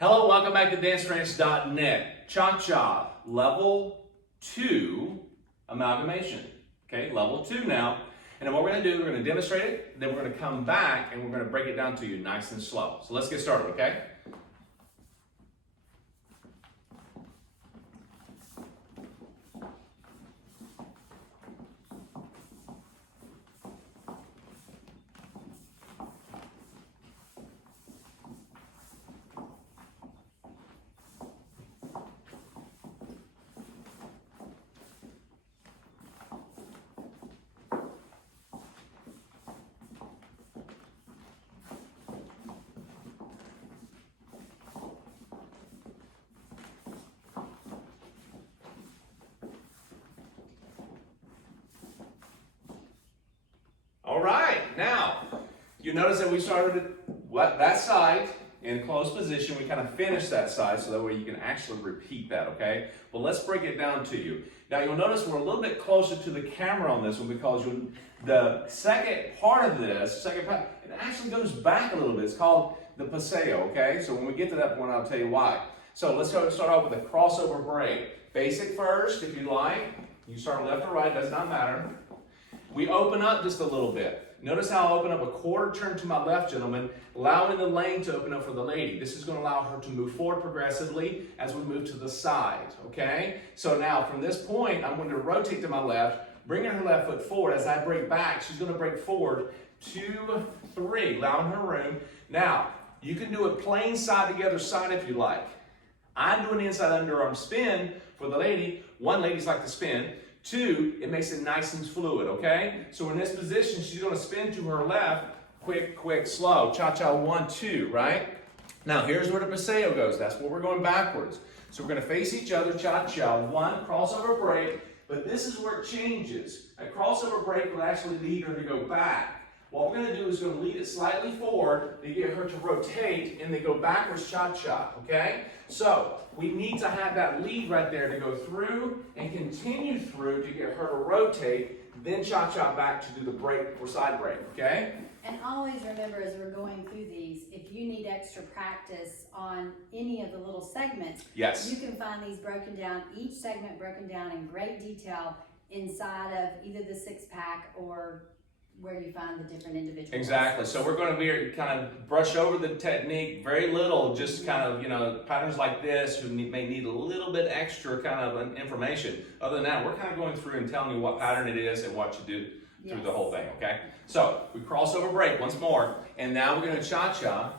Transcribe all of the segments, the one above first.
Hello, welcome back to DanceRanch.net. Cha-Cha, level 2 amalgamation. Okay, level 2 now. And then what we're going to do, we're going to demonstrate it, then we're going to come back and we're going to break it down to you nice and slow. So let's get started, okay? All right, now, you notice that we started that side in closed position. We kind of finished that side so that way you can actually repeat that, okay? But let's break it down to you. Now, you'll notice we're a little bit closer to the camera on this one because the second part of this, it actually goes back a little bit. It's called the paseo, okay? So when we get to that point, I'll tell you why. So let's start off with a crossover break. Basic first, if you like. You start left or right, does not matter. We open up just a little bit. Notice how I open up a quarter turn to my left, gentlemen, allowing the lane to open up for the lady. This is going to allow her to move forward progressively as we move to the side, okay? So now, from this point, I'm going to rotate to my left, bringing her left foot forward. As I break back, she's going to break forward, 2, 3, allowing her room. Now, you can do it plain side to the other side if you like. I'm doing inside underarm spin for the lady. One, ladies like to spin. 2, it makes it nice and fluid, okay? So in this position, she's going to spin to her left, quick, quick, slow. Cha-cha, 1, 2, right? Now, here's where the paseo goes. That's where we're going backwards. So we're going to face each other, cha-cha, 1, crossover break, but this is where it changes. A crossover break will actually lead her to go back. What we're going to do is going to lead it slightly forward to get her to rotate and then go backwards cha-cha, okay? So we need to have that lead right there to go through and continue through to get her to rotate, then cha-cha back to do the break or side break, okay? And always remember as we're going through these, if you need extra practice on any of the little segments, yes, you can find these broken down, each segment broken down in great detail inside of either the 6-pack or where you find the different individuals. Exactly. So we're going to be kind of brush over the technique, very little, just kind of, patterns like this who may need a little bit extra kind of information. Other than that, we're kind of going through and telling you what pattern it is and what you do through the whole thing, okay? So we cross over break once more, and now we're going to cha-cha.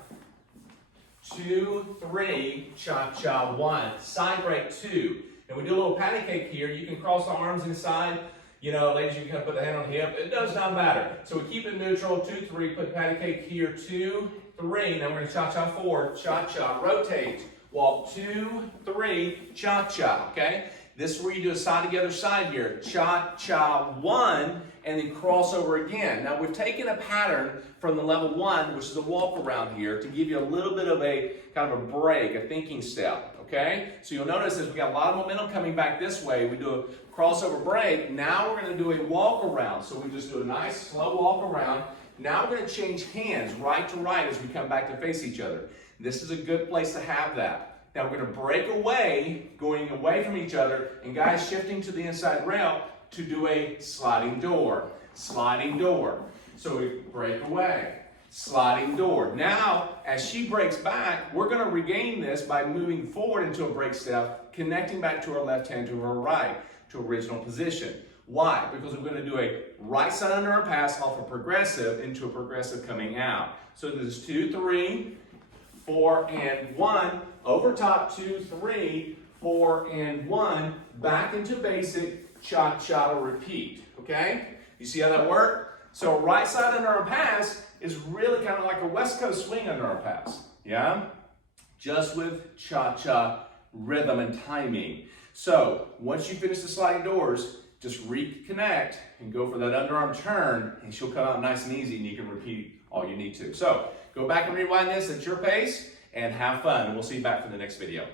2, 3, cha-cha, 1, side break 2. And we do a little patty cake here. You can cross the arms inside. Ladies, you can put the hand on the hip. It does not matter. So we keep it neutral. 2, 3, put patty cake here. 2, 3. Now we're going to cha-cha forward. Cha-cha, rotate. Walk 2, 3, cha-cha, okay? This is where you do a side to the other side here. Cha-cha, 1, and then cross over again. Now we've taken a pattern from the level 1, which is a walk around here, to give you a little bit of a kind of a break, a thinking step, okay? So you'll notice as we got a lot of momentum coming back this way, we do a crossover break. Now we're going to do a walk around. So we just do a nice slow walk around. Now we're going to change hands right to right as we come back to face each other. This is a good place to have that. Now we're going to break away, going away from each other, and guys shifting to the inside rail to do a sliding door. Sliding door. So we break away. Sliding door. Now, as she breaks back, we're going to regain this by moving forward into a break step, connecting back to our left hand to her right, to original position. Why? Because we're going to do a right side under our pass off a progressive into a progressive coming out. So this is 2, 3, 4, and 1. Over top, 2, 3, 4, and 1. Back into basic, cha-cha to repeat. Okay? You see how that worked? So right side under our pass is really kind of like a West Coast swing under our pass. Yeah? Just with cha-cha rhythm and timing. So once you finish the sliding doors, just reconnect and go for that underarm turn, and she'll come out nice and easy, and you can repeat all you need to. So go back and rewind this at your pace and have fun, and we'll see you back for the next video.